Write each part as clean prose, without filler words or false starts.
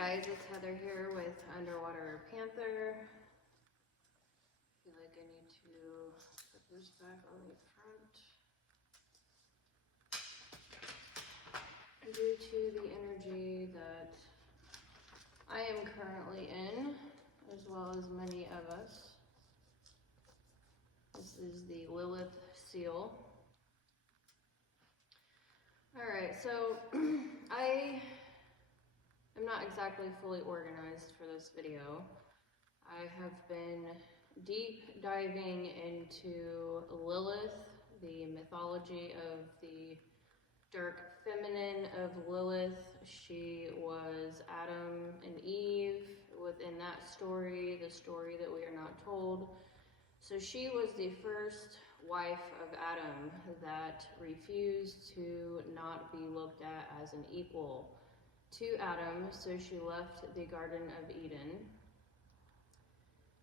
guys, it's Heather here with Underwater Panther. I feel like I need to put this back on the front. Due to the energy that I am currently in, as well as many of us. This is the Lilith seal. Alright, so I am not exactly fully organized for this video. I have been deep diving into Lilith, the mythology of the dark feminine of Lilith. She was Adam and Eve within that story, the story that we are not told. So she was the first wife of Adam that refused to not be looked at as an equal to Adam, so she left the Garden of Eden,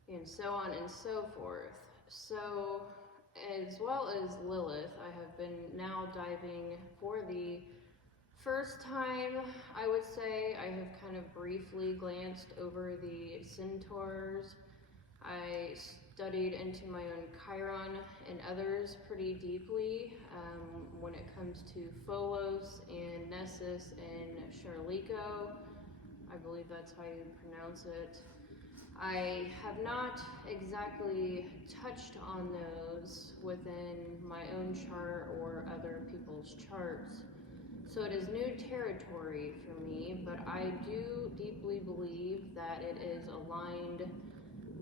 and so on and so forth. So, as well as Lilith, I have been now diving for the first time, I would say. I have kind of briefly glanced over the centaurs. I studied into my own Chiron and others pretty deeply when it comes to Pholus and Nessus and Charlico. I believe that's how you pronounce it. I have not exactly touched on those within my own chart or other people's charts. So it is new territory for me, but I do deeply believe that it is aligned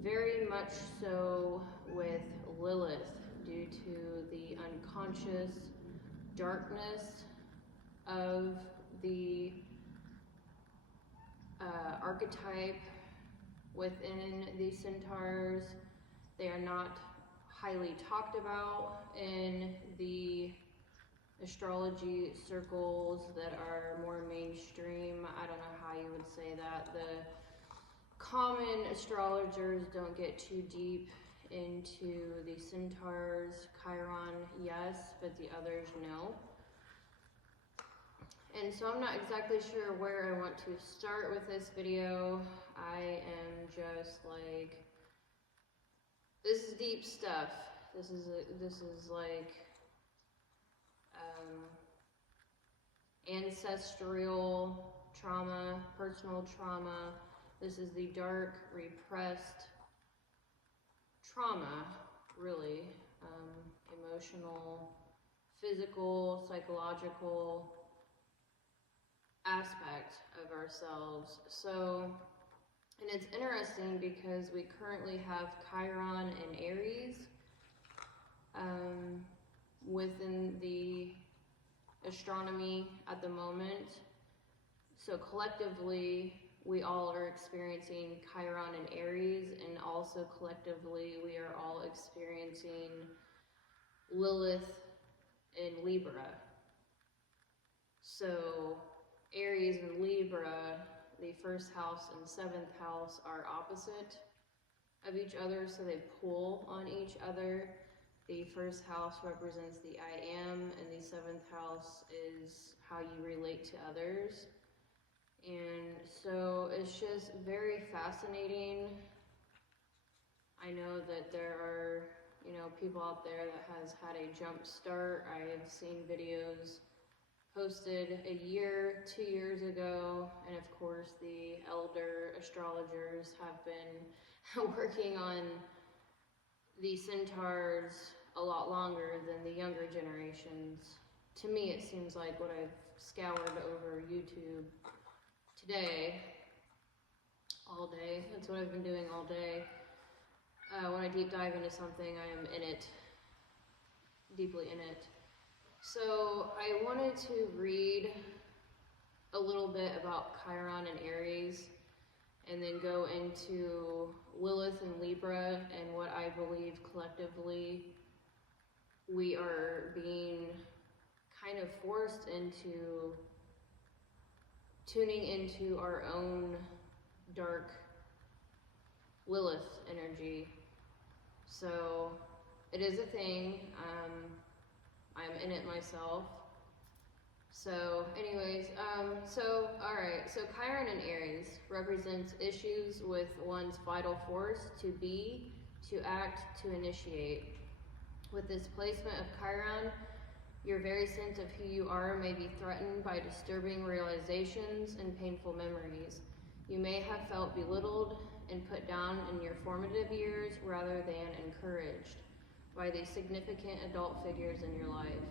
very much so with Lilith due to the unconscious darkness of the archetype within the centaurs. They are not highly talked about in the astrology circles that are more mainstream. I don't know how you would say that. The common astrologers don't get too deep into the centaurs. Chiron, yes, but the others, no. And so I'm not exactly sure where I want to start with this video. I am just like, this is deep stuff. This is like ancestral trauma, personal trauma. This is the dark, repressed trauma, really, emotional, physical, psychological aspect of ourselves. So, and it's interesting because we currently have Chiron and Aries within the astronomy at the moment. So collectively, we all are experiencing Chiron and Aries, and also collectively we are all experiencing Lilith in Libra. So Aries and Libra, the first house and seventh house, are opposite of each other, so they pull on each other. The first house represents the I am, and the seventh house is how you relate to others. And so it's just very fascinating. I know that there are, people out there that has had a jump start. I have seen videos posted a year, 2 years ago, and of course the elder astrologers have been working on the centaurs a lot longer than the younger generations. To me, it seems like what I've scoured over YouTube today, all day. That's what I've been doing all day. When I deep dive into something, I am in it, deeply in it. So I wanted to read a little bit about Chiron and Aries, and then go into Lilith and Libra and what I believe collectively we are being kind of forced into tuning into our own dark Lilith energy. So it is a thing. I'm in it myself. So anyways, alright, so Chiron in Aries represents issues with one's vital force to be, to act, to initiate. With this placement of Chiron, your very sense of who you are may be threatened by disturbing realizations and painful memories. You may have felt belittled and put down in your formative years rather than encouraged by these significant adult figures in your life.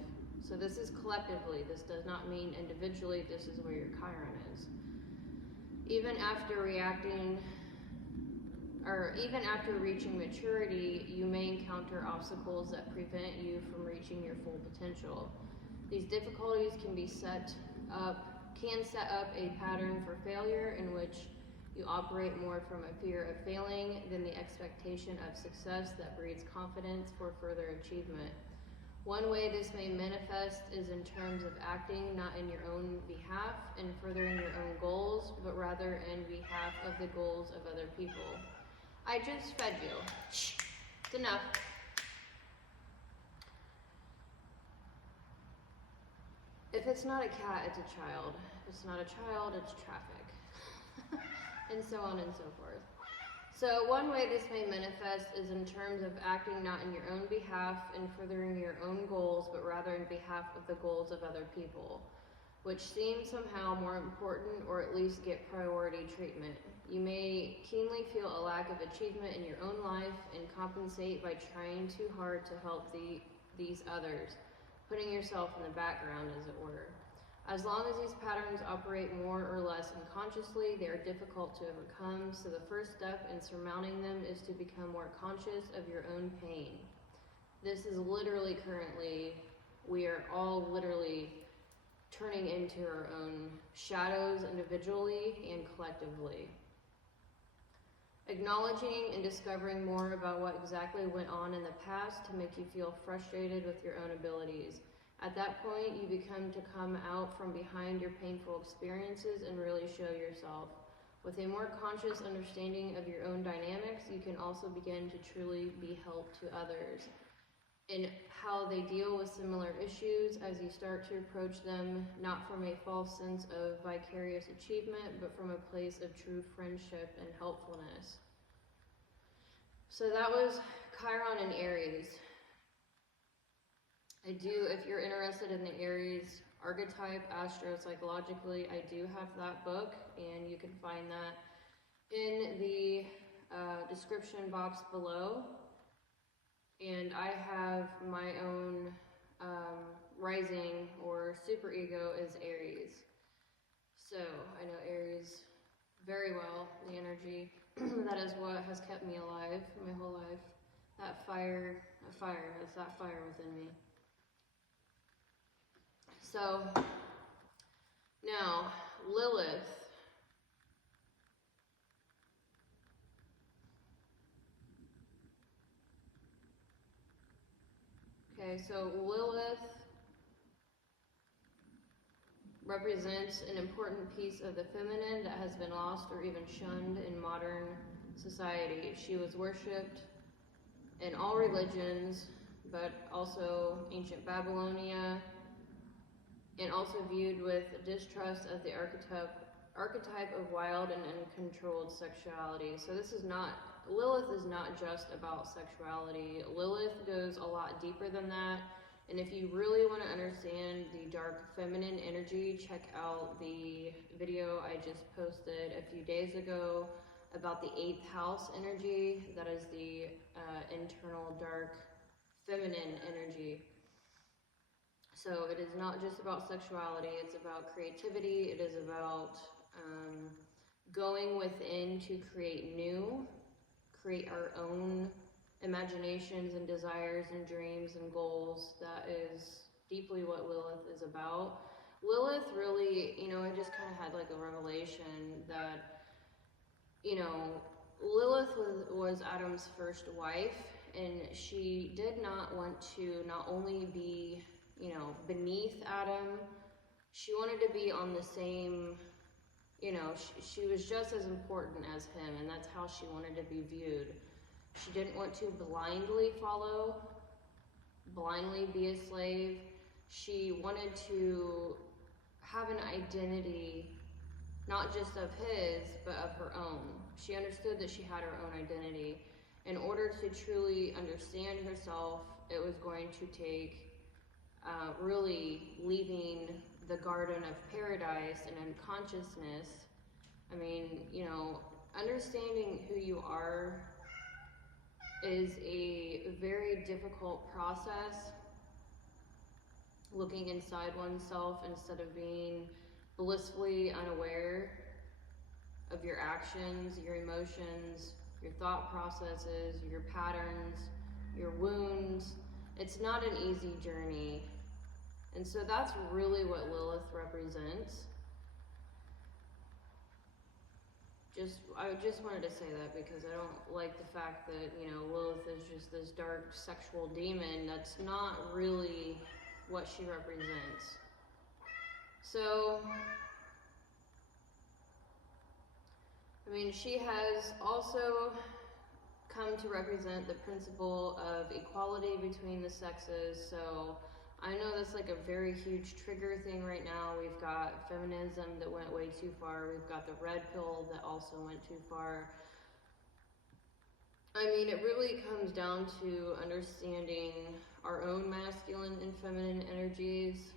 So this is collectively, this does not mean individually, this is where your Chiron is. Even after reaching maturity, you may encounter obstacles that prevent you from reaching your full potential. These difficulties can set up a pattern for failure in which you operate more from a fear of failing than the expectation of success that breeds confidence for further achievement. One way this may manifest is in terms of acting not in your own behalf and furthering your own goals, but rather in behalf of the goals of other people. I just fed you. Shh, it's enough. If it's not a cat, it's a child. If it's not a child, it's traffic. And so on and so forth. So one way this may manifest is in terms of acting not in your own behalf and furthering your own goals, but rather in behalf of the goals of other people, which seem somehow more important or at least get priority treatment. You may keenly feel a lack of achievement in your own life and compensate by trying too hard to help these others, putting yourself in the background, as it were. As long as these patterns operate more or less unconsciously, they are difficult to overcome, so the first step in surmounting them is to become more conscious of your own pain. This is literally currently, we are all literally turning into our own shadows individually and collectively. Acknowledging and discovering more about what exactly went on in the past to make you feel frustrated with your own abilities. At that point, you become to come out from behind your painful experiences and really show yourself. With a more conscious understanding of your own dynamics, you can also begin to truly be help to others in how they deal with similar issues as you start to approach them not from a false sense of vicarious achievement, but from a place of true friendship and helpfulness. So that was Chiron in Aries. If you're interested in the Aries archetype, Astro-Psychologically, I do have that book, and you can find that in the description box below. And I have my own rising or superego is Aries. So I know Aries very well, the energy. That is what has kept me alive my whole life. That's that fire within me. So, now, Lilith. Okay, so Lilith represents an important piece of the feminine that has been lost or even shunned in modern society. She was worshipped in all religions, but also ancient Babylonia, and also viewed with distrust as the archetype of wild and uncontrolled sexuality. So Lilith is not just about sexuality. Lilith goes a lot deeper than that. And if you really want to understand the dark feminine energy, check out the video I just posted a few days ago about the 8th house energy. That is the internal dark feminine energy. So it is not just about sexuality, it's about creativity, it is about going within to create our own imaginations and desires and dreams and goals. That is deeply what Lilith is about. Lilith really, I just kind of had like a revelation that, Lilith was Adam's first wife, and she did not want to not only be beneath Adam, she wanted to be on the same, she was just as important as him, and that's how she wanted to be viewed. She didn't want to blindly follow, blindly be a slave. She wanted to have an identity, not just of his, but of her own. She understood that she had her own identity. In order to truly understand herself, it was going to take really leaving the garden of paradise and unconsciousness. I mean, you know, understanding who you are is a very difficult process. Looking inside oneself instead of being blissfully unaware of your actions, your emotions, your thought processes, your patterns, your wounds. It's not an easy journey. And so that's really what Lilith represents. I just wanted to say that because I don't like the fact that, you know, Lilith is just this dark sexual demon. That's not really what she represents. So, I mean, she has also come to represent the principle of equality between the sexes. So I know that's like a very huge trigger thing right now. We've got feminism that went way too far. We've got the red pill that also went too far. I mean, it really comes down to understanding our own masculine and feminine energies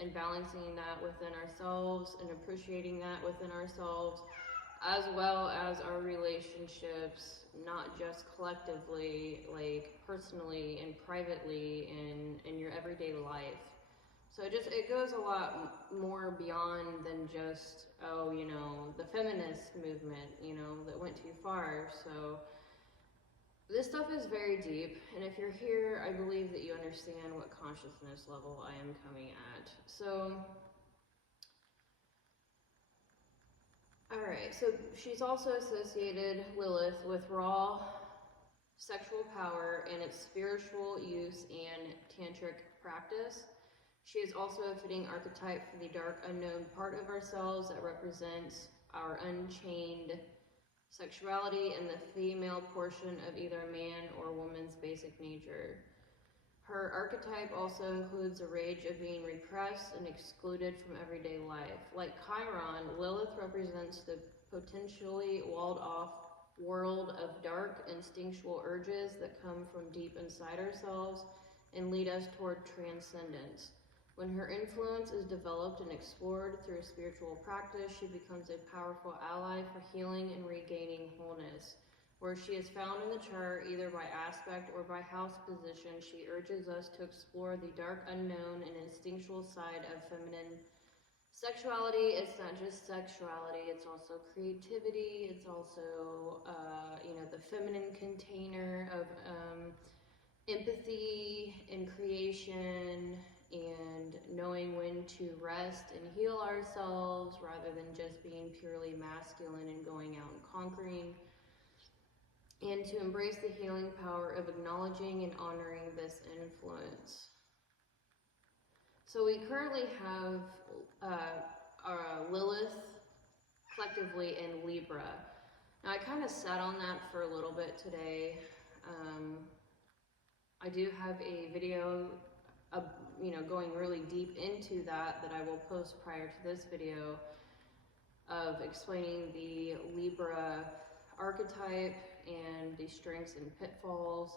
and balancing that within ourselves and appreciating that within ourselves, as well as our relationships, not just collectively, like personally and privately in your everyday life. So it goes a lot more beyond than just, oh, you know, the feminist movement, you know, that went too far. So this stuff is very deep, and if you're here, I believe that you understand what consciousness level I am coming at. So, alright, so she's also associated, Lilith, with raw sexual power and its spiritual use and tantric practice. She is also a fitting archetype for the dark unknown part of ourselves that represents our unchained sexuality and the female portion of either a man or woman's basic nature. Her archetype also includes a rage of being repressed and excluded from everyday life. Like Chiron, Lilith represents the potentially walled-off world of dark, instinctual urges that come from deep inside ourselves and lead us toward transcendence. When her influence is developed and explored through spiritual practice, she becomes a powerful ally for healing and regaining wholeness. Where she is found in the chart, either by aspect or by house position, she urges us to explore the dark unknown and instinctual side of feminine sexuality. It's not just sexuality, it's also creativity, it's also, you know, the feminine container of empathy and creation, and knowing when to rest and heal ourselves rather than just being purely masculine and going out and conquering, and to embrace the healing power of acknowledging and honoring this influence. So we currently have Lilith collectively in Libra. Now I kind of sat on that for a little bit today. I do have a video you know, going really deep into that I will post prior to this video, of explaining the Libra archetype and the strengths and pitfalls.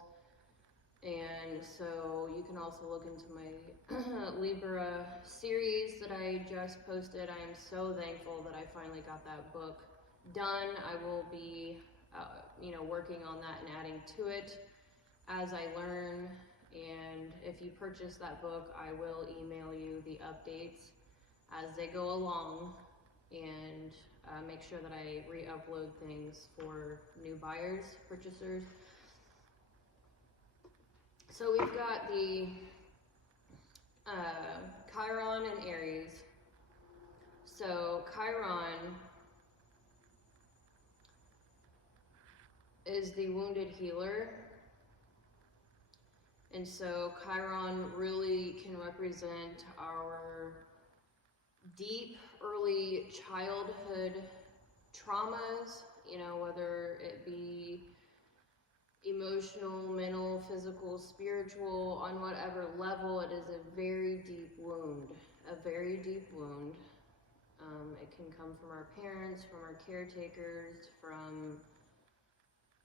And so you can also look into my Libra series that I just posted. I am so thankful that I finally got that book done. I will be you know, working on that and adding to it as I learn. And if you purchase that book, I will email you the updates as they go along, and make sure that I re-upload things for new buyers, purchasers. So we've got the Chiron and Aries. So Chiron is the wounded healer. And so Chiron really can represent our deep early childhood traumas, you know, whether it be emotional, mental, physical, spiritual, on whatever level. It is a very deep wound, It can come from our parents, from our caretakers, from,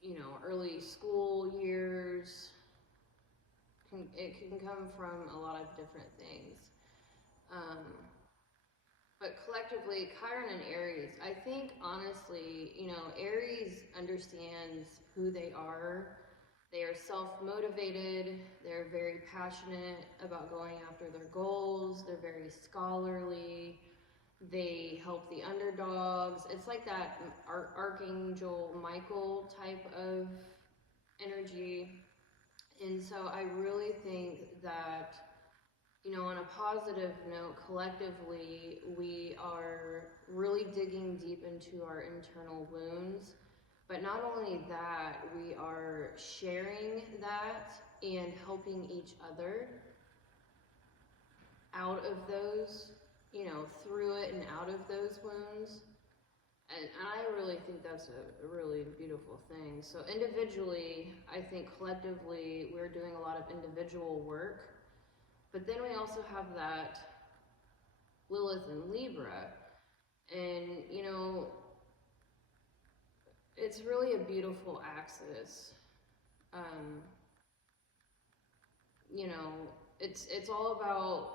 you know, early school years. It can come from a lot of different things. But collectively, Chiron and Aries, I think honestly, you know, Aries understands who they are. They are self-motivated, they're very passionate about going after their goals, they're very scholarly, they help the underdogs. It's like that Archangel Michael type of energy. And so I really think that, you know, on a positive note, collectively, we are really digging deep into our internal wounds. But not only that, we are sharing that and helping each other out of those, you know, through it and out of those wounds. And I really think that's a really beautiful thing. So individually, I think collectively, we're doing a lot of individual work. But then we also have that Lilith and Libra. And, you know, it's really a beautiful axis. You know, it's all about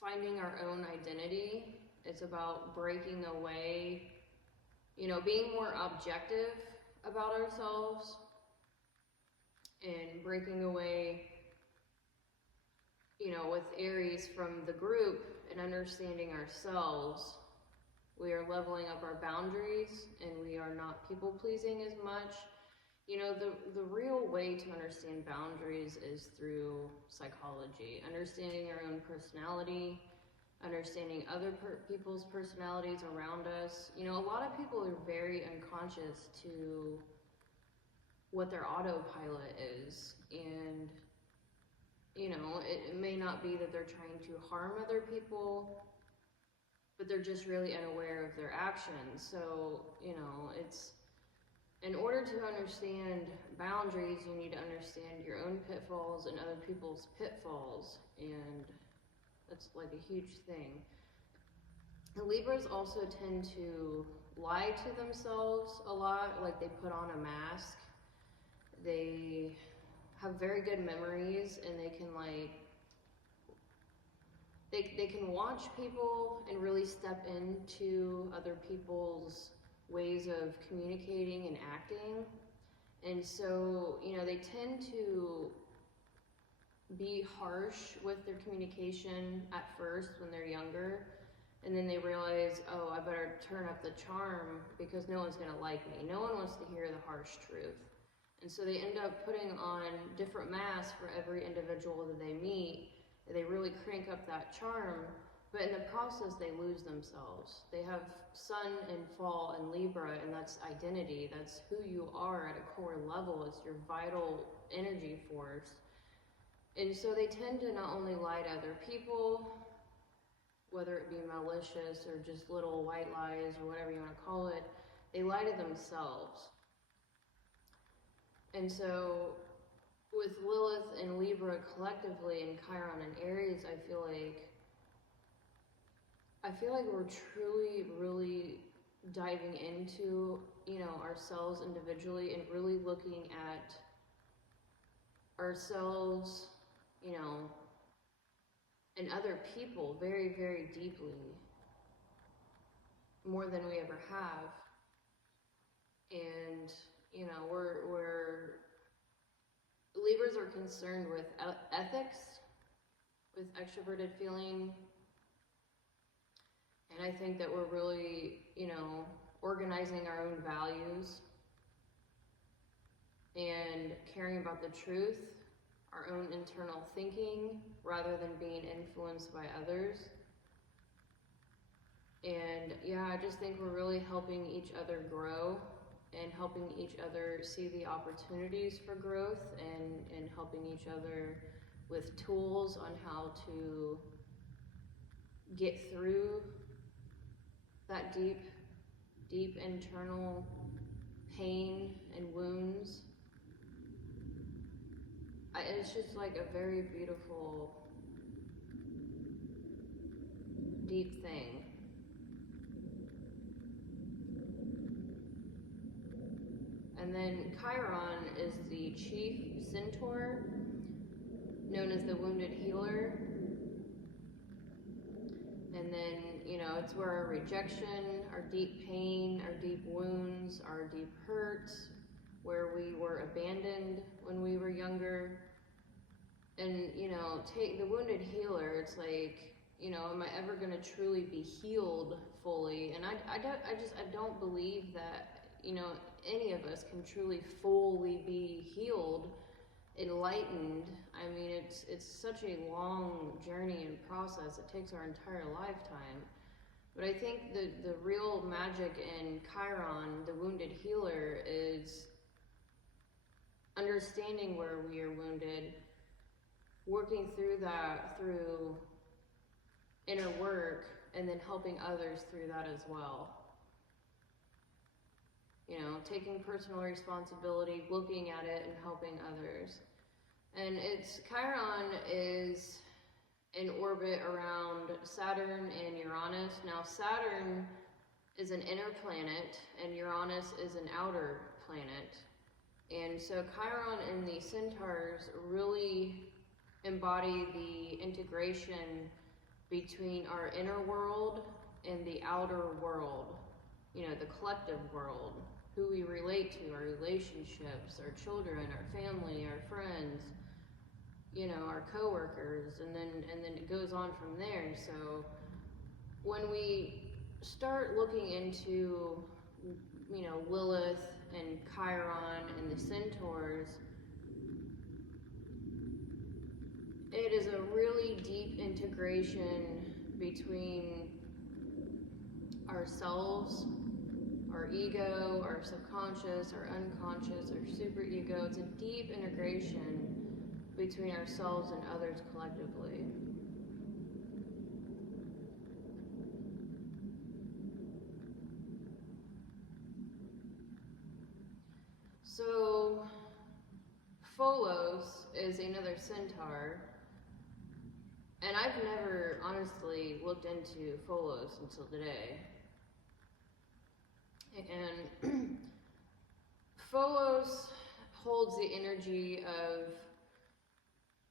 finding our own identity. It's about breaking away, you know, being more objective about ourselves and breaking away, you know, with Aries from the group and understanding ourselves. We are leveling up our boundaries and we are not people pleasing as much. You know, the real way to understand boundaries is through psychology, understanding our own personality, understanding other people's personalities around us. You know, a lot of people are very unconscious to what their autopilot is, and you know, it may not be that they're trying to harm other people, but they're just really unaware of their actions. So, you know, it's, in order to understand boundaries, you need to understand your own pitfalls and other people's pitfalls, and that's like a huge thing. The Libras also tend to lie to themselves a lot, like they put on a mask. They have very good memories, and they can like, they can watch people and really step into other people's ways of communicating and acting. And so, you know, they tend to be harsh with their communication at first when they're younger, and then they realize, oh, I better turn up the charm because no one's gonna like me. No one wants to hear the harsh truth. And so they end up putting on different masks for every individual that they meet. They really crank up that charm, but in the process they lose themselves. They have Sun and Fall and Libra, and that's identity. That's who you are at a core level. It's your vital energy force. And so they tend to not only lie to other people, whether it be malicious or just little white lies or whatever you want to call it, they lie to themselves. And so with Lilith and Libra collectively and Chiron and Aries, I feel like we're truly, really diving into, you know, ourselves individually and really looking at ourselves, you know, and other people very, very deeply, more than we ever have. And, you know, Libras are concerned with ethics, with extroverted feeling, and I think that we're really, you know, organizing our own values and caring about the truth, our own internal thinking, rather than being influenced by others. And yeah, I just think we're really helping each other grow and helping each other see the opportunities for growth, and helping each other with tools on how to get through that deep internal pain and wounds. It's just like a very beautiful, deep thing. then Chiron is the chief centaur, known as the wounded healer. And then, you know, it's where our rejection, our deep pain, our deep wounds, our deep hurts, where we were abandoned when we were younger. And, you know, take the wounded healer, it's like, you know, am I ever going to truly be healed fully? And I don't believe that, you know, any of us can truly fully be healed, enlightened. I mean, it's such a long journey and process. It takes our entire lifetime. But I think the real magic in Chiron, the wounded healer, is understanding where we are wounded, working through that through inner work, and then helping others through that as well. You know, taking personal responsibility, looking at it, and helping others. And Chiron is in orbit around Saturn and Uranus. Now, Saturn is an inner planet, and Uranus is an outer planet. And so Chiron and the centaurs really embody the integration between our inner world and the outer world, you know, the collective world, who we relate to, our relationships, our children, our family, our friends, you know, our coworkers, and then it goes on from there. So when we start looking into, you know, Lilith and Chiron and the centaurs, it is a really deep integration between ourselves, our ego, our subconscious, our unconscious, our superego. It's a deep integration between ourselves and others collectively. So, Pholus is another centaur. And I've never honestly looked into Pholus until today. And Pholus holds the energy of,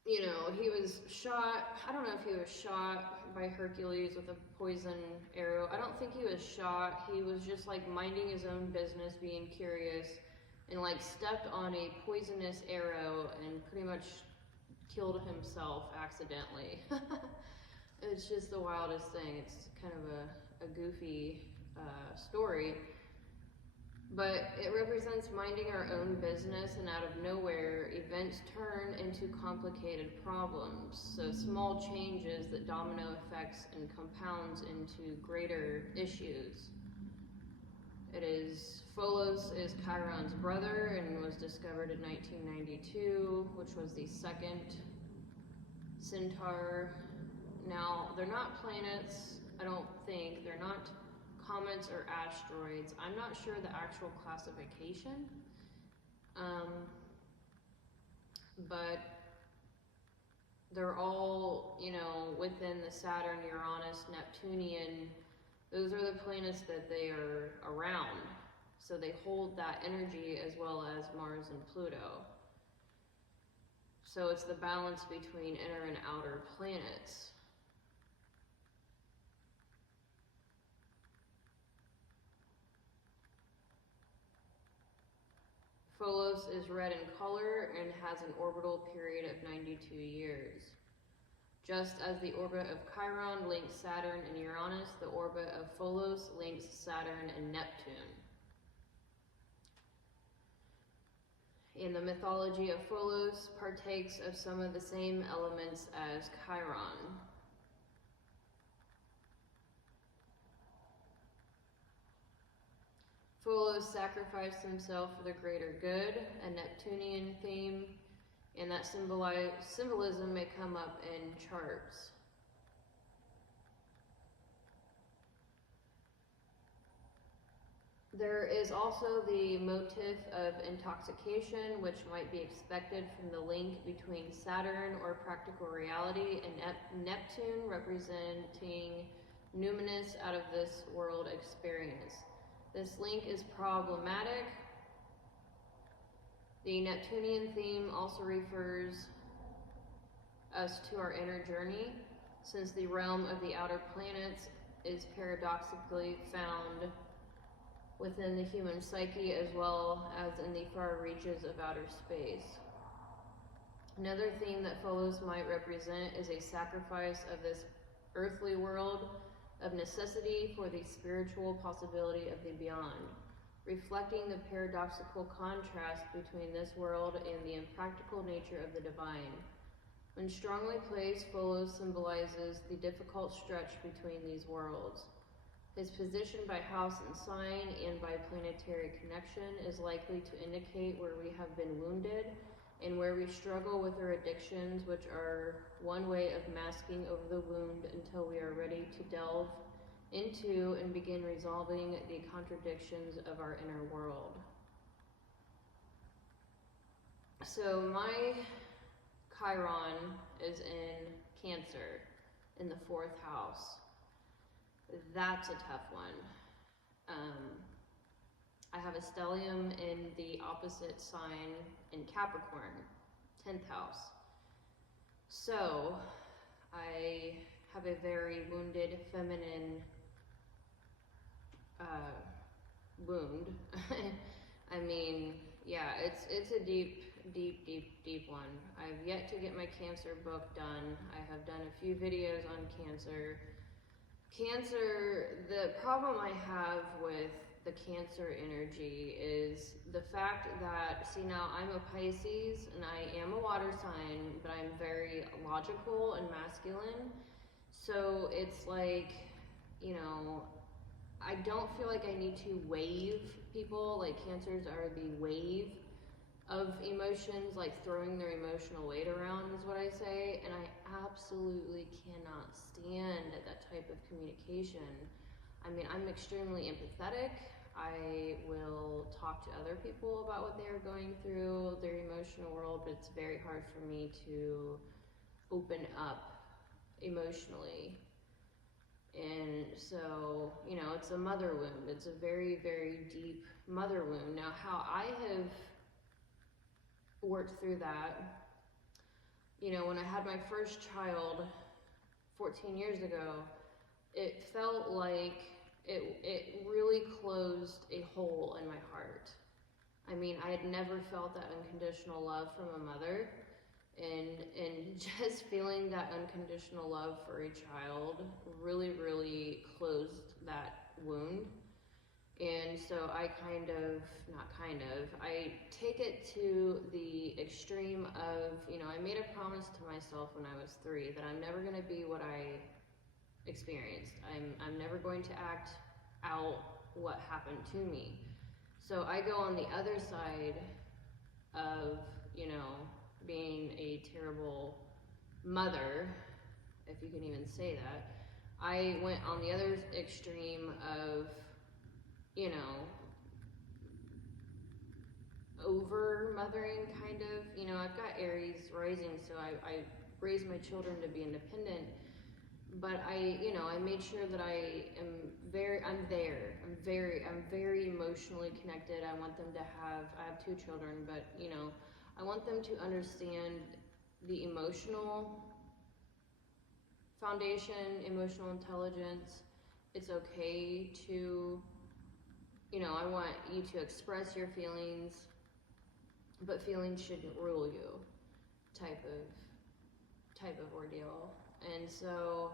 you know, he was shot, I don't know if he was shot by Hercules with a poison arrow. I don't think he was shot. He was just like minding his own business, being curious, and like stepped on a poisonous arrow and pretty much killed himself accidentally. It's just the wildest thing. It's kind of a goofy story, but it represents minding our own business, and out of nowhere events turn into complicated problems. So small changes that domino effects and compounds into greater issues. Pholus is Chiron's brother and was discovered in 1992, which was the second centaur. Now, they're not planets, I don't think. They're not comets or asteroids. I'm not sure the actual classification. But they're all, you know, within the Saturn, Uranus, Neptunian. Those are the planets that they are around. So they hold that energy as well as Mars and Pluto. So it's the balance between inner and outer planets. Pholus is red in color and has an orbital period of 92 years. Just as the orbit of Chiron links Saturn and Uranus, the orbit of Pholus links Saturn and Neptune. In the mythology of Pholus, partakes of some of the same elements as Chiron. Pholus sacrificed himself for the greater good, a Neptunian theme, and that symbolism may come up in charts. There is also the motif of intoxication, which might be expected from the link between Saturn or practical reality and Neptune, representing numinous out of this world experience. This link is problematic The Neptunian theme also refers us to our inner journey, since the realm of the outer planets is paradoxically found within the human psyche as well as in the far reaches of outer space. Another theme that Pholus might represent is a sacrifice of this earthly world of necessity for the spiritual possibility of the beyond, reflecting the paradoxical contrast between this world and the impractical nature of the divine. When strongly placed, Pholus symbolizes the difficult stretch between these worlds. His position by house and sign and by planetary connection is likely to indicate where we have been wounded and where we struggle with our addictions, which are one way of masking over the wound until we are ready to delve into and begin resolving the contradictions of our inner world. So my Chiron is in Cancer in the 4th house. That's a tough one. I have a stellium in the opposite sign in Capricorn, 10th house. So I have a very wounded feminine wound. I mean, yeah, it's a deep one. I've yet to get my Cancer book done. I have done a few videos on Cancer. Cancer, the problem I have with the Cancer energy is the fact that, see, now I'm a Pisces and I am a water sign, but I'm very logical and masculine. So it's like, you know, I don't feel like I need to wave people. Like, Cancers are the wave of emotions, like throwing their emotional weight around is what I say, and I absolutely cannot stand that type of communication. I mean, I'm extremely empathetic. I will talk to other people about what they're going through, their emotional world, but it's very hard for me to open up emotionally. And so, you know, it's a mother wound. It's a very, very deep mother wound. Now, how I have worked through that, you know, when I had my first child 14 years ago, it felt like it really closed a hole in my heart. I mean, I had never felt that unconditional love from a mother, and just feeling that unconditional love for a child really, really closed that wound. And so I I take it to the extreme of, you know, I made a promise to myself when I was 3 that I'm never going to be what I experienced. I'm never going to act out what happened to me. So I go on the other side of, you know, being a terrible mother, if you can even say that. I went on the other extreme of, you know, over mothering, kind of. You know, I've got Aries rising, so I raise my children to be independent, but I made sure that I'm very emotionally connected. I want them to I have 2 children, but, you know, I want them to understand the emotional foundation, emotional intelligence. It's okay to, you know, I want you to express your feelings, but feelings shouldn't rule you, type of ordeal. And so,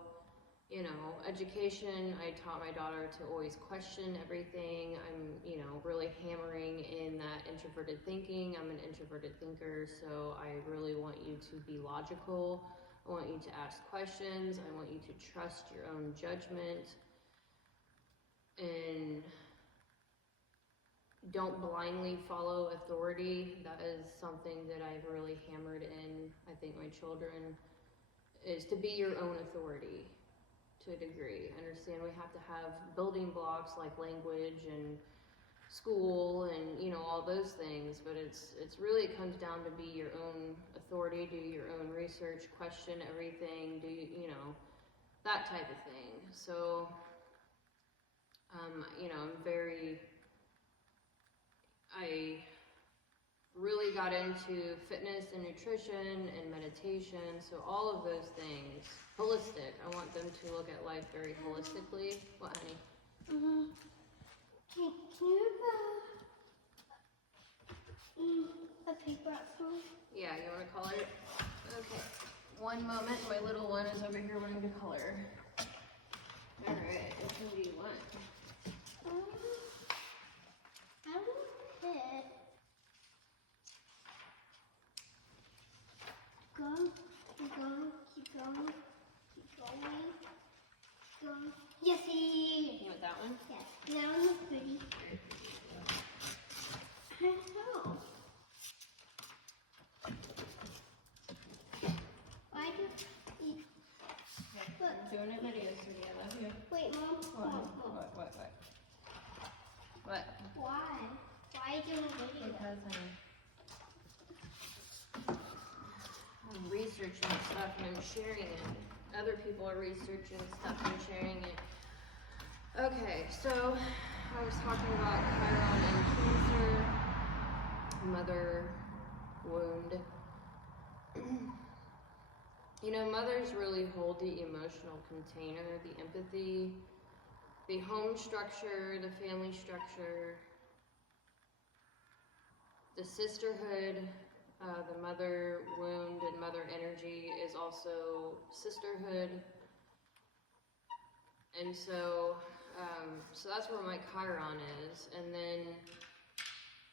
you know, education, I taught my daughter to always question everything. I'm, you know, really hammering in that introverted thinking. I'm an introverted thinker, so I really want you to be logical. I want you to ask questions. I want you to trust your own judgment. And don't blindly follow authority. That is something that I've really hammered in, I think, my children, is to be your own authority to a degree. Understand we have to have building blocks like language and school and, you know, all those things, but it comes down to be your own authority, do your own research, question everything, you know, that type of thing. So, you know, really got into fitness and nutrition and meditation, so all of those things. Holistic. I want them to look at life very holistically. What, honey? Can you a paper out for me? Yeah, you want to color it? Okay. One moment. My little one is over here wanting to color. Alright, which one do you want? I will pick. Keep going. Yes, You want that one? yes. That one looks pretty. I know. Why do you look? I'm doing a video, Sweetie. I love you. Wait, Mom. What? What? Why? Why are you doing a video? Because I'm researching stuff and I'm sharing it. Other people are researching stuff and sharing it. Okay, so I was talking about Chiron and Cancer, mother wound. You know, mothers really hold the emotional container, the empathy, the home structure, the family structure, the sisterhood. The mother wound and mother energy is also sisterhood. And so that's where my Chiron is. And then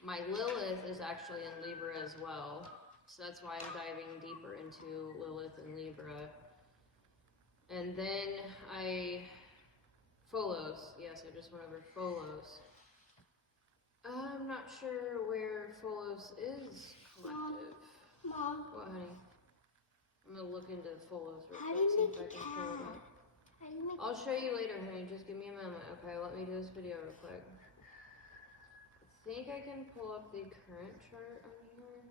my Lilith is actually in Libra as well. So that's why I'm diving deeper into Lilith and Libra. And then Pholus. Yes, I just went over Pholus. I'm not sure where Pholus is collective. Mom. What, honey? I'm gonna look into Pholus real How quick, do you see if I make a can pull it cat? up. How do you make I'll show you later, honey. Just give me a moment. Okay, let me do this video real quick. I think I can pull up the current chart on here.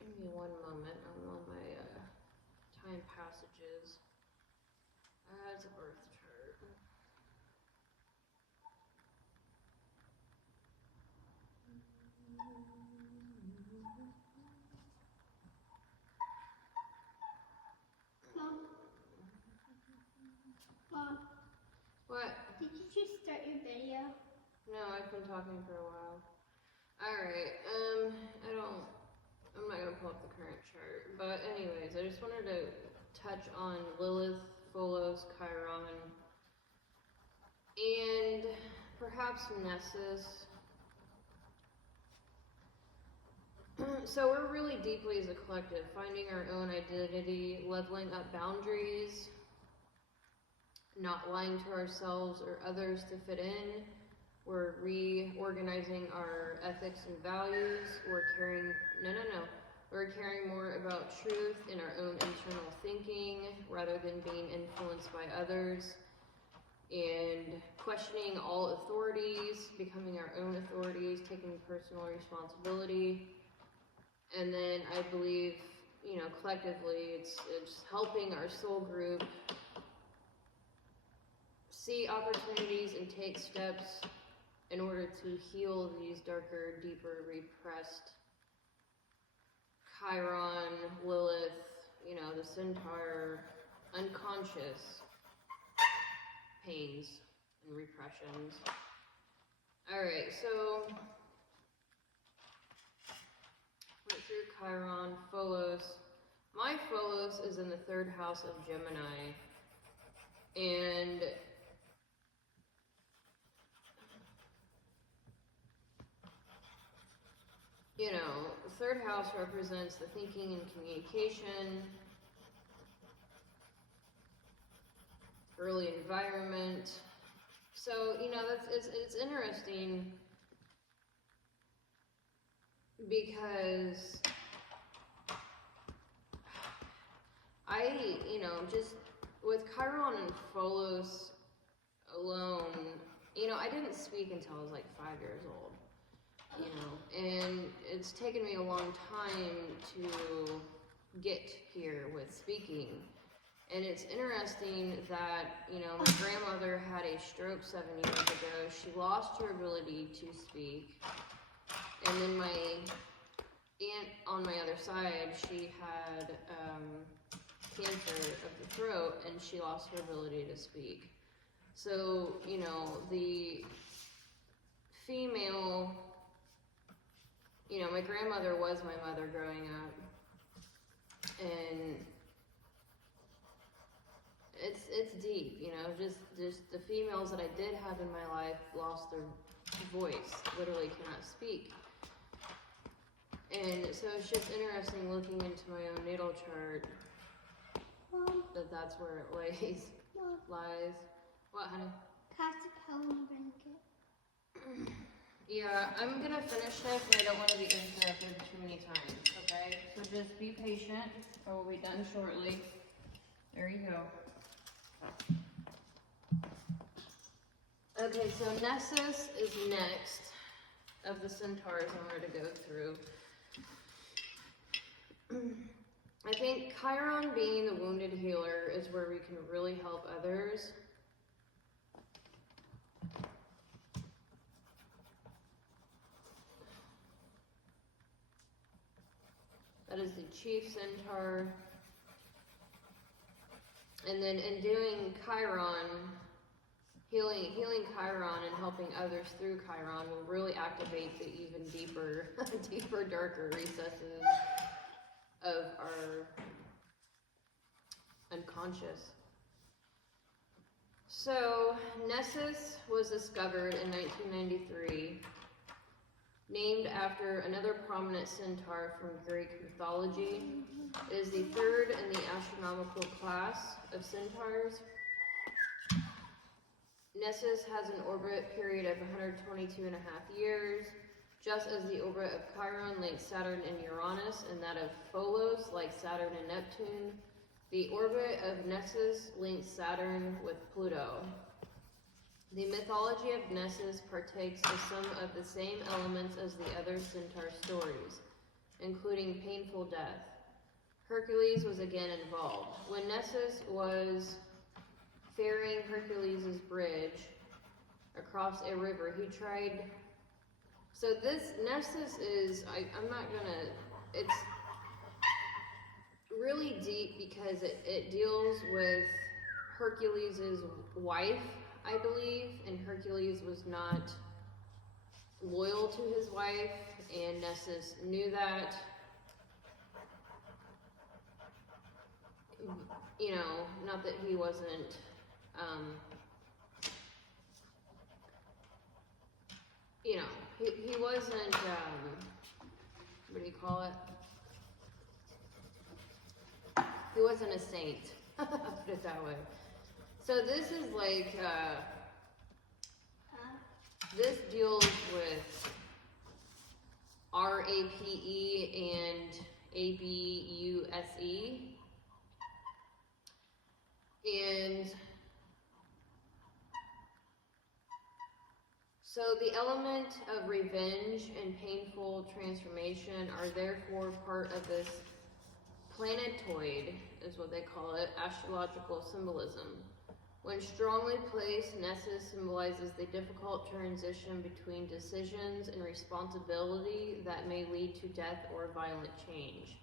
Give me one moment. I'm on my time passages. It's a birth chart. Mom, What? did you just start your video? No, I've been talking for a while. Alright, I'm not gonna pull up the current chart. But anyways, I just wanted to touch on Lilith, Pholus, Chiron, and perhaps Nessus. So we're really deeply as a collective, finding our own identity, leveling up boundaries, not lying to ourselves or others to fit in. We're reorganizing our ethics and values. We're caring more about truth in our own internal thinking rather than being influenced by others, and questioning all authorities, becoming our own authorities, taking personal responsibility. And then I believe, you know, collectively it's helping our soul group see opportunities and take steps in order to heal these darker, deeper, repressed Chiron, Lilith, you know, the centaur, unconscious pains and repressions. Alright, so went through Chiron, Pholus. My Pholus is in the 3rd house of Gemini. And you know, the 3rd house represents the thinking and communication, early environment. So, you know, it's interesting because you know, just with Chiron and Pholus alone, you know, I didn't speak until I was like 5 years old. You know, and it's taken me a long time to get here with speaking. And it's interesting that, you know, my grandmother had a stroke 7 years ago. She lost her ability to speak. And then my aunt on my other side, she had cancer of the throat, and she lost her ability to speak. So, you know, the female, you know, my grandmother was my mother growing up, and it's deep, you know, just the females that I did have in my life lost their voice, literally cannot speak. And so it's just interesting looking into my own natal chart, that's where it lies. What, honey? Pass the pillow blanket. Yeah, I'm gonna finish this, and I don't want to be interrupted too many times, okay? So just be patient, or we'll be done shortly. There you go. Okay, so Nessus is next of the centaurs I wanted to go through. I think Chiron, being the wounded healer, is where we can really help others. That is the chief centaur. And then in doing Chiron, healing Chiron and helping others through Chiron will really activate the even deeper, darker recesses of our unconscious. So Nessus was discovered in 1993, named after another prominent centaur from Greek mythology. It is the third in the astronomical class of centaurs. Nessus has an orbit period of 122.5 years, just as the orbit of Chiron links Saturn and Uranus, and that of Pholus like Saturn and Neptune. The orbit of Nessus links Saturn with Pluto. The mythology of Nessus partakes of some of the same elements as the other centaur stories, including painful death. Hercules was again involved. When Nessus was ferrying Hercules' bridge across a river, he tried... So this Nessus is, I'm not gonna, it's really deep because it deals with Hercules' wife, I believe, and Hercules was not loyal to his wife, and Nessus knew that. You know, not that he wasn't, you know, he wasn't, what do you call it? He wasn't a saint, put it that way. So this is like, this deals with RAPE and ABUSE. And so the element of revenge and painful transformation are therefore part of this planetoid, is what they call it, astrological symbolism. When strongly placed, Nessus symbolizes the difficult transition between decisions and responsibility that may lead to death or violent change.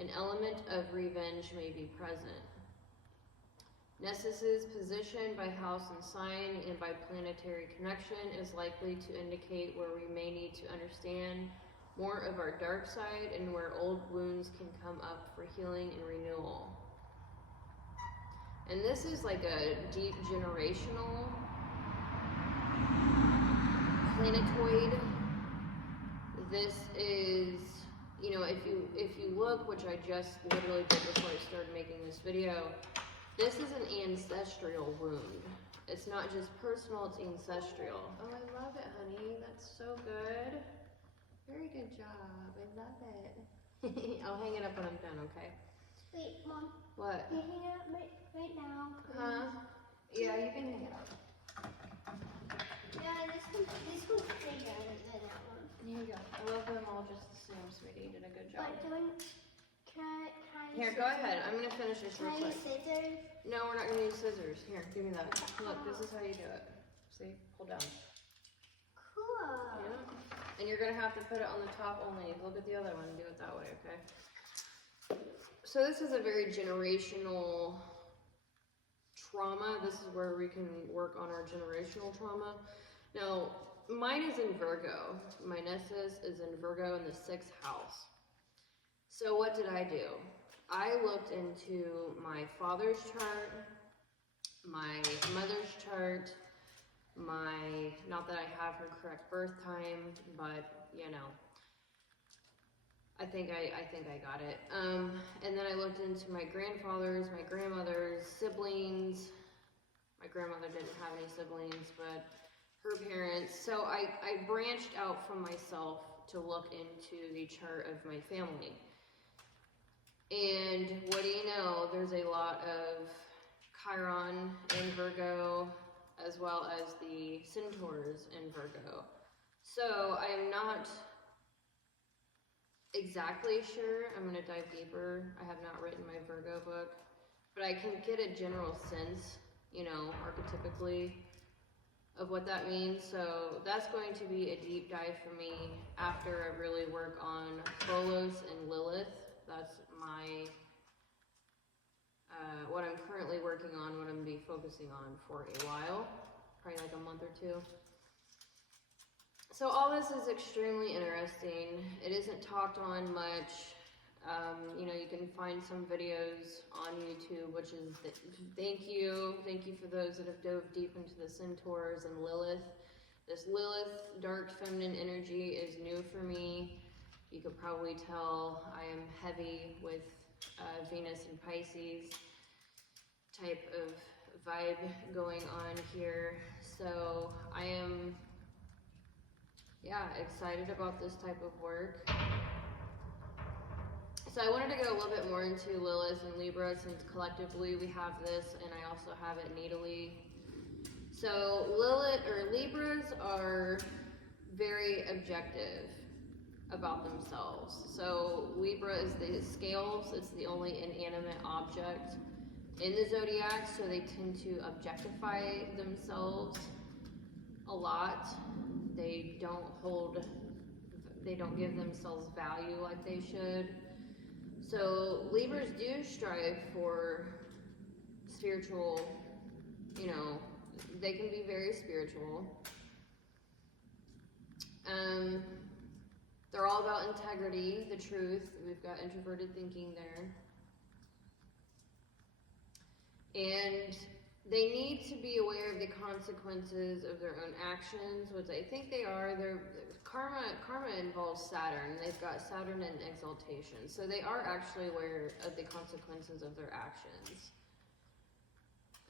An element of revenge may be present. Nessus's position by house and sign and by planetary connection is likely to indicate where we may need to understand more of our dark side and where old wounds can come up for healing and renewal. And this is like a deep generational planetoid. This is, you know, if you look, which I just literally did before I started making this video, this is an ancestral wound. It's not just personal, it's ancestral. Oh, I love it, honey. That's so good. Very good job. I love it. I'll hang it up when I'm done, okay? Wait, Mom. What? Can you hang it up right now, please? Huh? Yeah, you can hang it up. Yeah, this one's bigger than that one. Here you go. I love them all just the same, sweetie. You did a good job. But can I Here, go ahead. I'm gonna finish this real Can I quick. use scissors? No, we're not gonna use scissors. Here, give me that. Look, this is how you do it. See? Pull down. Cool. Yeah. And you're gonna have to put it on the top only. Look at the other one, do it that way, okay? So this is a very generational trauma. This is where we can work on our generational trauma. Now, mine is in Virgo. My Nessus is in Virgo in the 6th house. So what did I do? I looked into my father's chart, my mother's chart, not that I have her correct birth time, but you know, I think I got it. And then I looked into my grandfather's, my grandmother's, siblings. My grandmother didn't have any siblings, but her parents. So I branched out from myself to look into the chart of my family. And what do you know? There's a lot of Chiron in Virgo, as well as the centaurs in Virgo. So I'm not exactly sure. I'm going to dive deeper. I have not written my Virgo book, but I can get a general sense, you know, archetypically of what that means. So that's going to be a deep dive for me after I really work on Pholus and Lilith. That's my what I'm currently working on, what I'm going to be focusing on for a while, probably like a month or two. So all this is extremely interesting. It isn't talked on much. You know, you can find some videos on YouTube, which is, thank you for those that have dove deep into the centaurs and Lilith. This Lilith, dark feminine energy is new for me. You could probably tell I am heavy with Venus and Pisces type of vibe going on here. So I am, yeah, excited about this type of work. So I wanted to go a little bit more into Lilith and Libra, since collectively we have this, and I also have it natally. So Libras are very objective about themselves. So Libra is the scales. It's the only inanimate object in the zodiac, so they tend to objectify themselves a lot. They don't give themselves value like they should. So Libras do strive for spiritual, you know, they can be very spiritual. They're all about integrity, the truth. We've got introverted thinking there. And they need to be aware of the consequences of their own actions, which I think they are. Karma involves Saturn. They've got Saturn in exaltation. So they are actually aware of the consequences of their actions.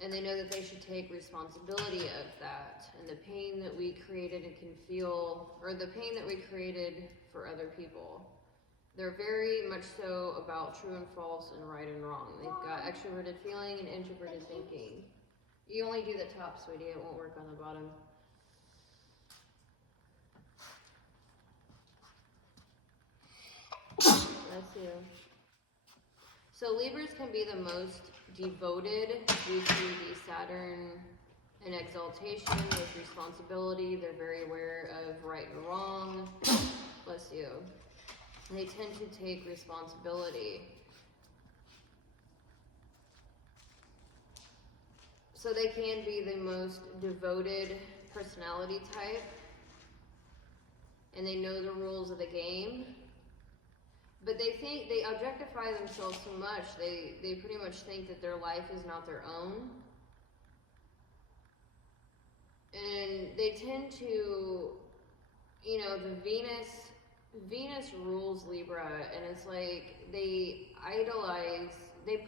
And they know that they should take responsibility of that. And the pain that we created and can feel, or the pain that we created for other people. They're very much so about true and false and right and wrong. They've got extroverted feeling and introverted thinking. You only do the top, sweetie. It won't work on the bottom. Bless you. So Libras can be the most devoted due to the Saturn in exaltation with responsibility. They're very aware of right and wrong. Bless you. They tend to take responsibility. So they can be the most devoted personality type. And they know the rules of the game. But they objectify themselves so much, they pretty much think that their life is not their own. And they tend to, you know, the Venus rules Libra, and it's like they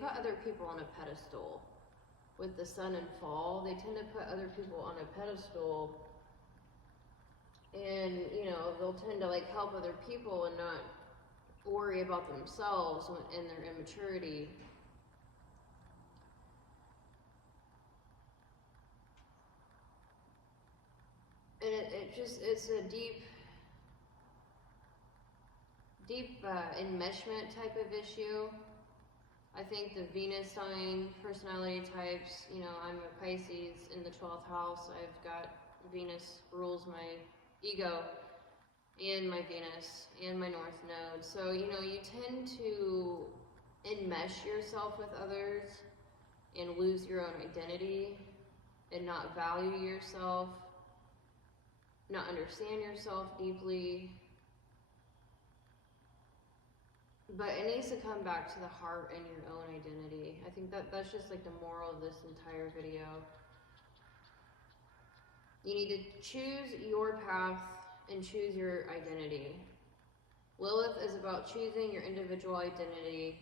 put other people on a pedestal. With the sun and fall, they tend to put other people on a pedestal, and, you know, they'll tend to like help other people and not worry about themselves in their immaturity. And it's a deep enmeshment type of issue. I think the Venus sign personality types, you know, I'm a Pisces in the 12th house. I've got Venus rules my ego. and my Venus and my North Node. So, you know, you tend to enmesh yourself with others and lose your own identity and not value yourself, not understand yourself deeply. But it needs to come back to the heart and your own identity. I think that's just like the moral of this entire video. You need to choose your path and choose your identity. Lilith is about choosing your individual identity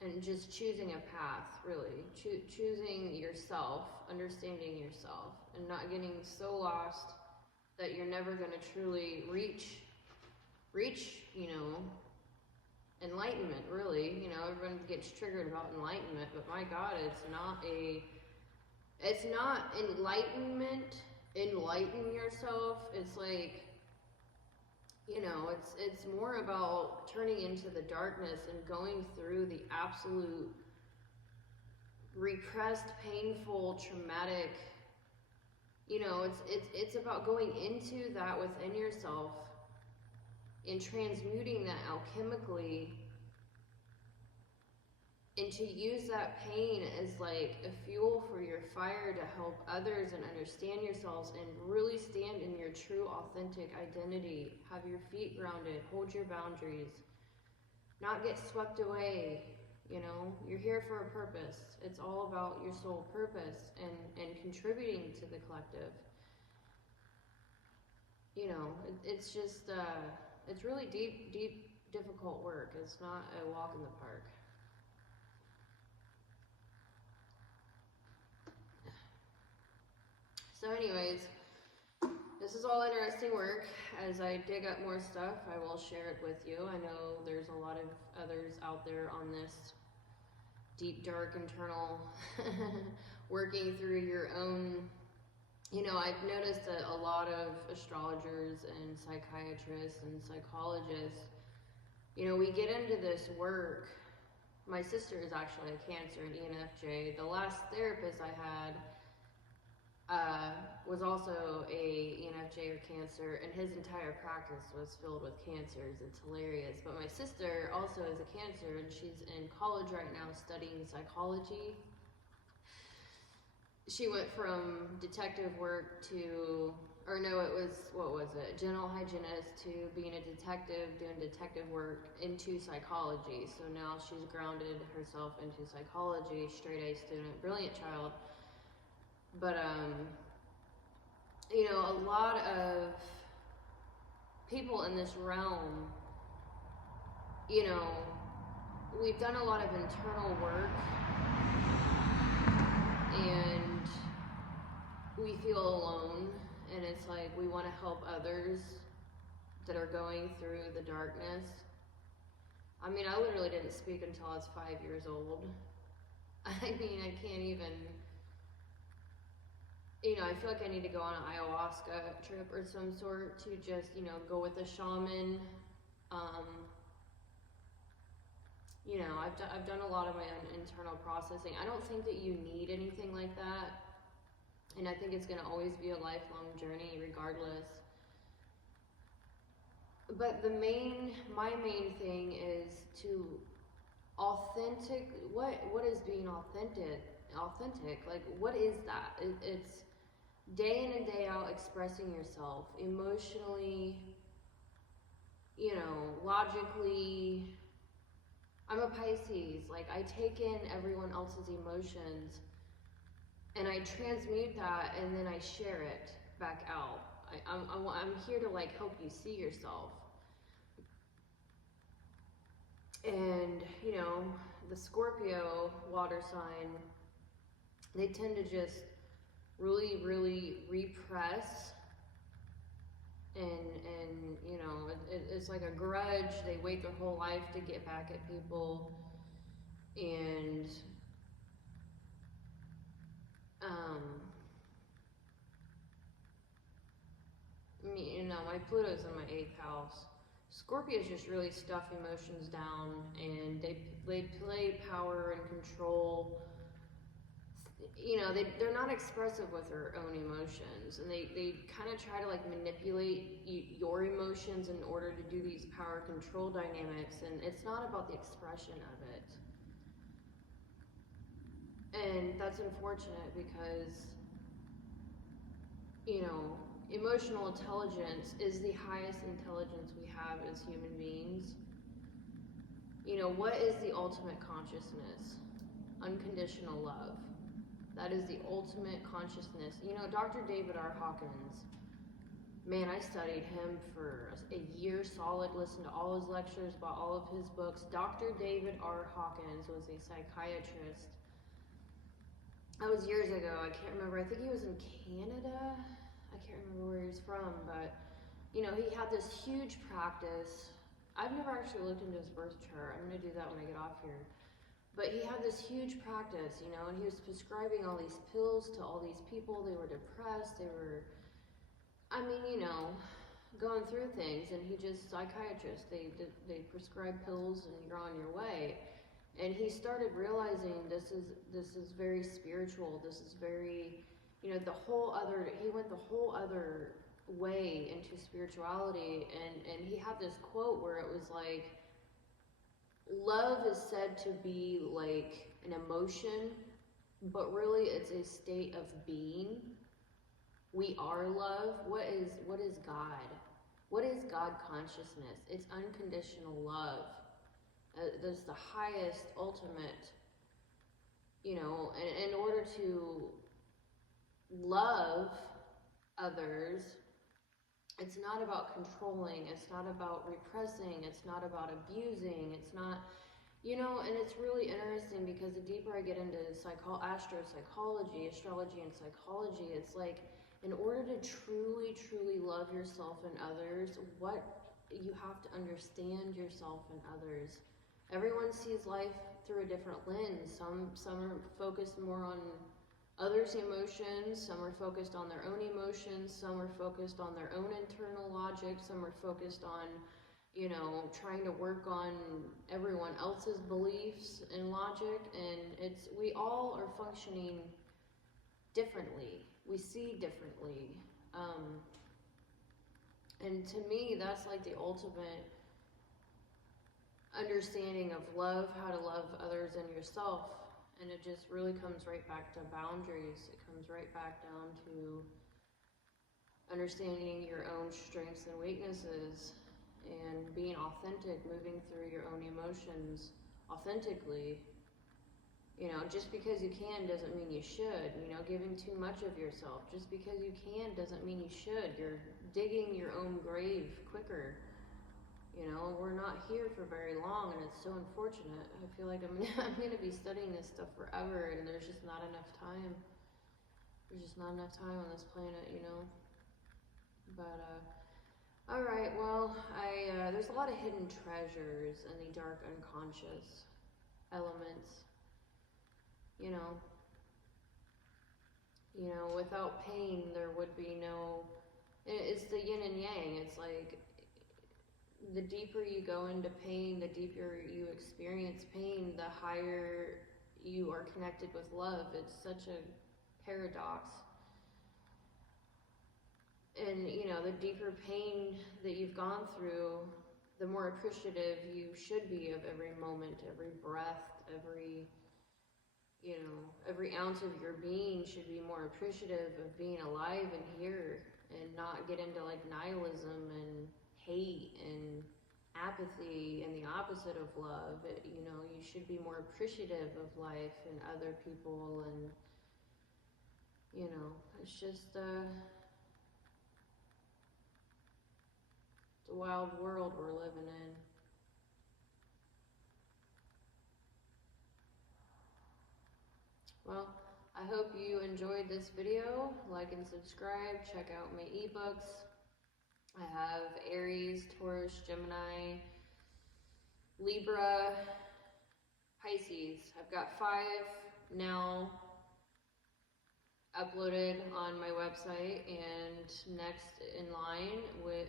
and just choosing a path, really. Choosing yourself, understanding yourself, and not getting so lost that you're never going to truly reach, you know, enlightenment, really. You know, everyone gets triggered about enlightenment, but my God, it's not enlightenment, enlighten yourself. It's like, you know, it's more about turning into the darkness and going through the absolute repressed, painful, traumatic, you know, it's about going into that within yourself and transmuting that alchemically, and to use that pain as like a fuel for your fire to help others and understand yourselves and really stand in your true authentic identity. Have your feet grounded, hold your boundaries, not get swept away. You know, you're here for a purpose. It's all about your soul purpose and contributing to the collective. You know, it's just it's really deep difficult work. It's not a walk in the park. So anyways, this is all interesting work. As I dig up more stuff, I will share it with you. I know there's a lot of others out there on this deep, dark, internal working through your own. You know, I've noticed that a lot of astrologers and psychiatrists and psychologists, you know, we get into this work. My sister is actually a Cancer, an ENFJ. The last therapist I had was also a ENFJ or Cancer, and his entire practice was filled with Cancers. It's hilarious. But my sister also is a Cancer, and she's in college right now studying psychology. She went from detective work to, or no, it was, what was it, general hygienist to being a detective, doing detective work into psychology. So now she's grounded herself into psychology, straight A student, brilliant child. But, you know, a lot of people in this realm, you know, we've done a lot of internal work, and we feel alone, and it's like we want to help others that are going through the darkness. I mean, I literally didn't speak until I was 5 years old. I mean, I can't even, you know, I feel like I need to go on an ayahuasca trip or some sort to just, you know, go with a shaman. You know, I've done a lot of my own internal processing. I don't think that you need anything like that. And I think it's going to always be a lifelong journey regardless. But my main thing is to what is being authentic? Like, what is that? It's day in and day out expressing yourself emotionally, you know, logically. I'm a Pisces. Like, I take in everyone else's emotions and I transmute that, and then I share it back out. I'm here to like help you see yourself. And, you know, the Scorpio water sign, they tend to just really repress, and you know, it's like a grudge. They wait their whole life to get back at people, and you know, my Pluto's in my 8th house. Scorpios just really stuff emotions down, and they play power and control, you know, they're not expressive with their own emotions, and they kind of try to like manipulate your emotions in order to do these power control dynamics, and it's not about the expression of it. And that's unfortunate because, you know, emotional intelligence is the highest intelligence we have as human beings. You know, what is the ultimate consciousness? Unconditional love. That is the ultimate consciousness. You know, Dr. David R. Hawkins, man, I studied him for a year solid, listened to all his lectures, bought all of his books. Dr. David R. Hawkins was a psychiatrist. That was years ago. I can't remember. I think he was in Canada. I can't remember where he's from, but, you know, he had this huge practice. I've never actually looked into his birth chart. I'm going to do that when I get off here. But he had this huge practice, you know, and he was prescribing all these pills to all these people. They were depressed. They were, I mean, you know, going through things. And he just, psychiatrists, they prescribe pills and you're on your way. And he started realizing this is very spiritual. This is very, you know, he went the whole other way into spirituality. And he had this quote where it was like, love is said to be like an emotion, but really it's a state of being. We are love. What is God? What is God consciousness? It's unconditional love. That's the highest, ultimate, you know, and in order to love others, it's not about controlling, it's not about repressing, it's not about abusing, it's not, you know, and it's really interesting because the deeper I get into astro-psychology, astrology and psychology, it's like, in order to truly, truly love yourself and others, what you have to understand yourself and others. Everyone sees life through a different lens. Some are focused more on others' emotions, some are focused on their own emotions, some are focused on their own internal logic, some are focused on, you know, trying to work on everyone else's beliefs and logic, and we all are functioning differently. We see differently. And to me, that's like the ultimate understanding of love, how to love others and yourself. And it just really comes right back to boundaries. It comes right back down to understanding your own strengths and weaknesses and being authentic, moving through your own emotions authentically. You know, just because you can doesn't mean you should. You know, giving too much of yourself. Just because you can doesn't mean you should. You're digging your own grave quicker. You know, we're not here for very long, and it's so unfortunate. I feel like I'm going to be studying this stuff forever, and there's just not enough time. There's just not enough time on this planet, you know. But, alright, well, there's a lot of hidden treasures in the dark unconscious elements. You know, without pain, there would be no, it's the yin and yang. It's like, the deeper you go into pain, the deeper you experience pain, the higher you are connected with love. It's such a paradox. And, you know, the deeper pain that you've gone through, the more appreciative you should be of every moment, every breath, every ounce of your being should be more appreciative of being alive and here, and not get into like nihilism and hate and apathy and the opposite of love. You know, you should be more appreciative of life and other people, and, you know, it's just it's a wild world we're living in. Well, I hope you enjoyed this video. Like and subscribe. Check out my ebooks. I have Aries, Taurus, Gemini, Libra, Pisces. I've got 5 now uploaded on my website, and next in line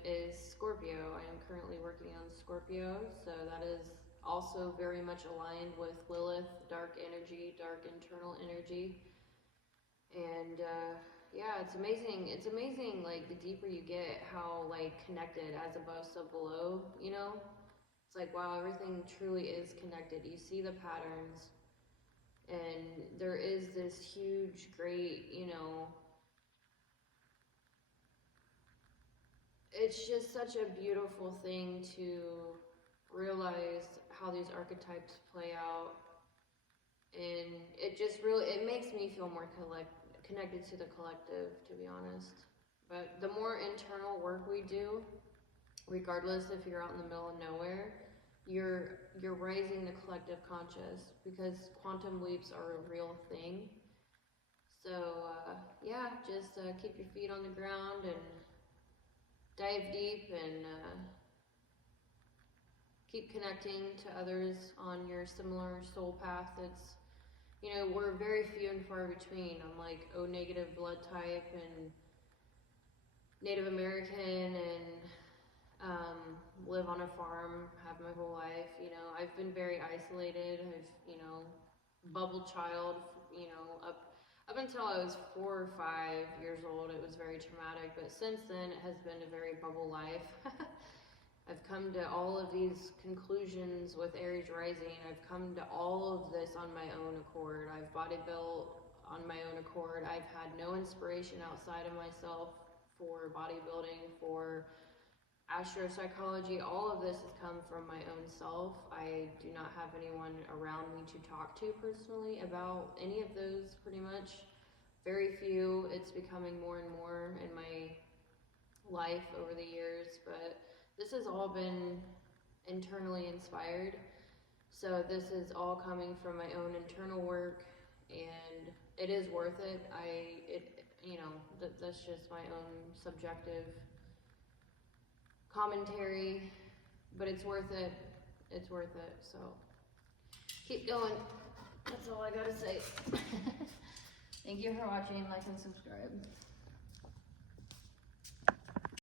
is Scorpio. I am currently working on Scorpio, so that is also very much aligned with Lilith, dark energy, dark internal energy. And yeah, it's amazing. It's amazing, like, the deeper you get, how, like, connected as above, so below, you know? It's like, wow, everything truly is connected. You see the patterns, and there is this huge, great, you know, it's just such a beautiful thing to realize how these archetypes play out. And it just really, it makes me feel more connected to the collective, to be honest. But the more internal work we do, regardless if you're out in the middle of nowhere, you're raising the collective conscious, because quantum leaps are a real thing. So yeah, just keep your feet on the ground and dive deep, and keep connecting to others on your similar soul path. It's, you know, we're very few and far between. I'm like O negative blood type and Native American, and live on a farm, have my whole life. You know, I've been very isolated. I've, you know, bubble child, you know, up until I was 4 or 5 years old, it was very traumatic. But since then, it has been a very bubble life. I've come to all of these conclusions with Aries rising. I've come to all of this on my own accord. I've bodybuilt on my own accord. I've had no inspiration outside of myself for bodybuilding, for Astro-Psychology. All of this has come from my own self. I do not have anyone around me to talk to personally about any of those, pretty much. Very few. It's becoming more and more in my life over the years, but this has all been internally inspired. So this is all coming from my own internal work, and it is worth it. You know, that's just my own subjective commentary, but it's worth it. It's worth it. So keep going. That's all I gotta say. Thank you for watching. Like and subscribe.